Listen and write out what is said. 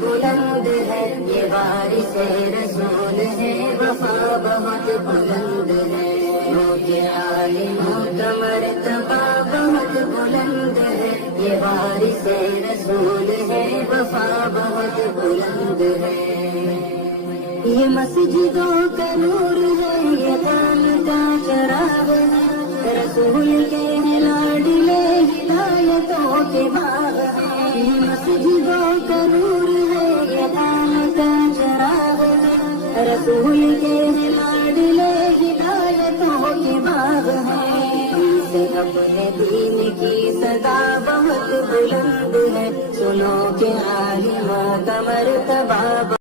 بلند ہے یہ وارث رسول ہے وفا بہت بلند ہے روح عالم کا مرتبہ بہت بلند ہے یہ وارث رسول ہے وفا بہت بلند ہے یہ مسجدوں کا نور ہے یہ قرآن کا چراغ ہے رسول کے لاڈلے ہدایتوں کے باغ ہے یہ مسجدوں کا نور ہے یہ قرآن کا چراغ ہے رسول کے لاڈلے ہدایتوں کے باغ ہے ان سے اپنے دین کی صدا بہت بلند ہے سنو کہ عالموں کا مرتبہ